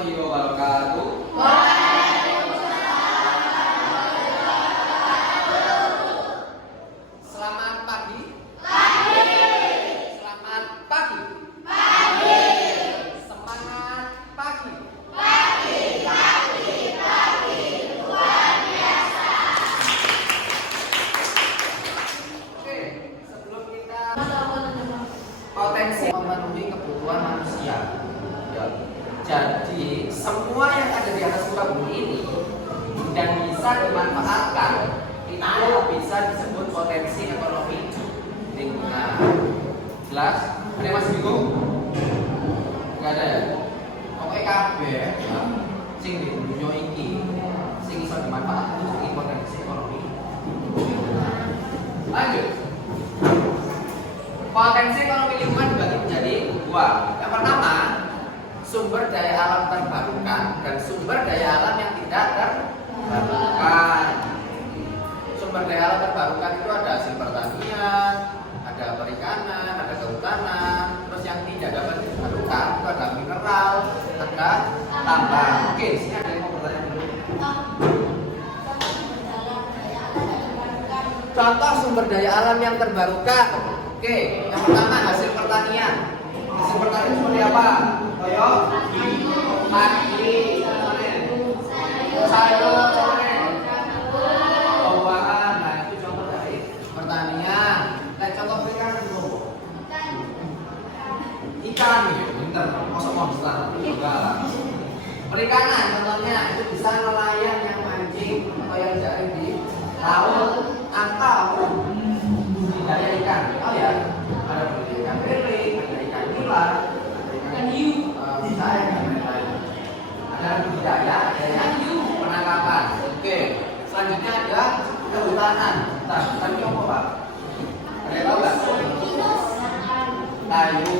warahmatullahi wabarakatuh. Selamat pagi. Selamat pagi. Semangat pagi. Oke, sebelum kita potensi memenuhi kebutuhan manusia. Ya. Jadi semua yang ada di atas muka bumi ini dan bisa dimanfaatkan itu bisa disebut potensi ekonomi lingkungan. Jelas? Ada yang masih bingung? Enggak ada ya? Pokoknya kabeh ya. Sing di dunia iki sing iso dimanfaatkan iki potensi ekonomi. Lanjut. Potensi ekonomi lingkungan dibagi menjadi dua. Yang pertama, sumber daya alam terbarukan dan sumber daya alam yang tidak terbarukan. Sumber daya alam terbarukan itu ada hasil pertanian, ada perikanan, ada kehutanan. Terus yang tidak dapat terbarukan itu ada mineral, ada tambang. Oke, di sini ada yang mau bertanya dulu. Contoh sumber daya alam yang terbarukan. Oke, yang pertama hasil pertanian. Hasil pertanian seperti apa? Kayak padi, sayur, buah-buahan. Nah, itu contoh dari pertanian. Nah, contoh perikanan dulu. Ikan, pinter, kosong monster. Perikanan contohnya itu bisa nelayan yang mancing atau yang cari di laut atau budidaya ikan. Oh ya, ada budidaya ikan lele, ada ikan nila, ada ikan hiu, bisa yang lain. Ada budidaya, ada yang penangkapan. Oke, selanjutnya ada kehutanan. Nah, tadi apa Pak? Ada yang tahu nggak? Kayu.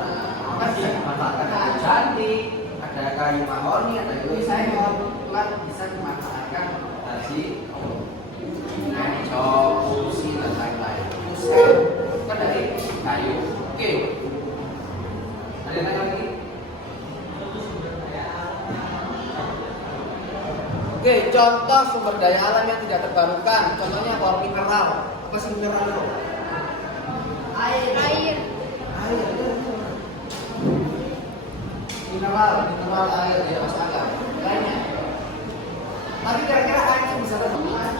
Nah, kan bisa dimanfaatkan kayu jati, ada kayu mahoni, ada kayu sayur. Itu kan bisa dimanfaatkan dari kursi dan lain-lain. Itu kan dari kayu. Oke. Ada yang tanya lagi? Oke, contoh sumber daya alam yang tidak terbarukan. Contohnya apa? Mineral. Apa sih mineral itu? Air. Mineral air ya masuk akal. Lainnya. Tapi kira-kira air itu bisa terbarukan?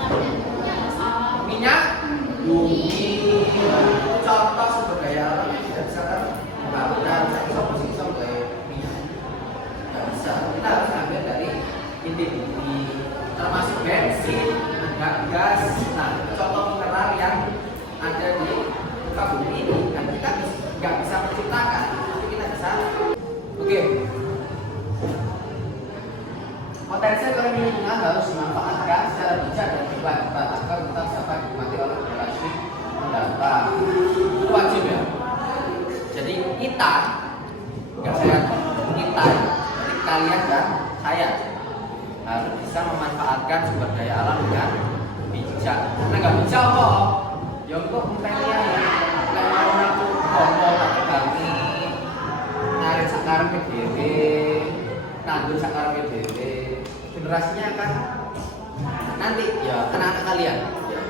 Minyak bumi. Contoh sumber daya alam yang tidak bisa terbarukan. Bisa kayak minyak. Tidak bisa. Kita harus ambil dari inti bumi, termasuk bensin, gas. Nah, contoh mineral yang ada di muka bumi ini dan kita nggak bisa menciptakan, tapi kita bisa. Oke. Potensi ekonomi lingkungan harus dimanfaatkan secara bijak dan berkelanjutan agar kita dapat dinikmati oleh generasi mendatang. Itu wajib ya. Jadi kita, nggak saya, kita, jadi kalian dan saya harus bisa memanfaatkan sumber daya alam dengan bijak. Karena nggak bijak kok. Ya untuk memperlihat ya. Kalau orang tuh ngomong atau bangi, narik sakar PDW, nandur sakar PDW. Generasinya akan nanti ya anak-anak kalian, ya.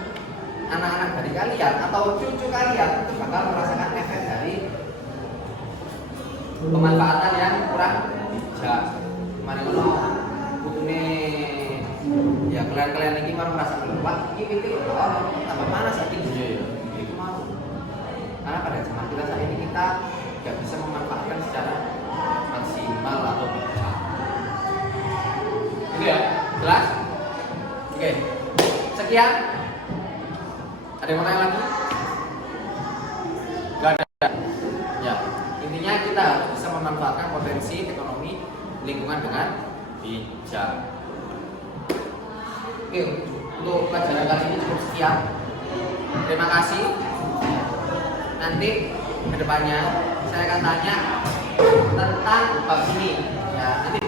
Anak-anak dari kalian atau cucu kalian itu bakal merasakan efek dari pemanfaatan yang kurang bijak. Kemarin kalau putune ya kalian ini mau merasa wah ini tambah panas sakit dunia ya. Itu mau. Karena pada zaman kita saat ini kita nggak bisa memanfaatkan secara maksimal atau bijak. Itu ya, jelas? Oke, sekian. Ada yang mau tanya lagi? Gak ada. Ya, intinya kita harus bisa memanfaatkan potensi ekonomi lingkungan dengan bijak. Oke, untuk pelajaran kali ini cukup sekian. Terima kasih. Nanti kedepannya saya akan tanya tentang bab ini. Ya, nanti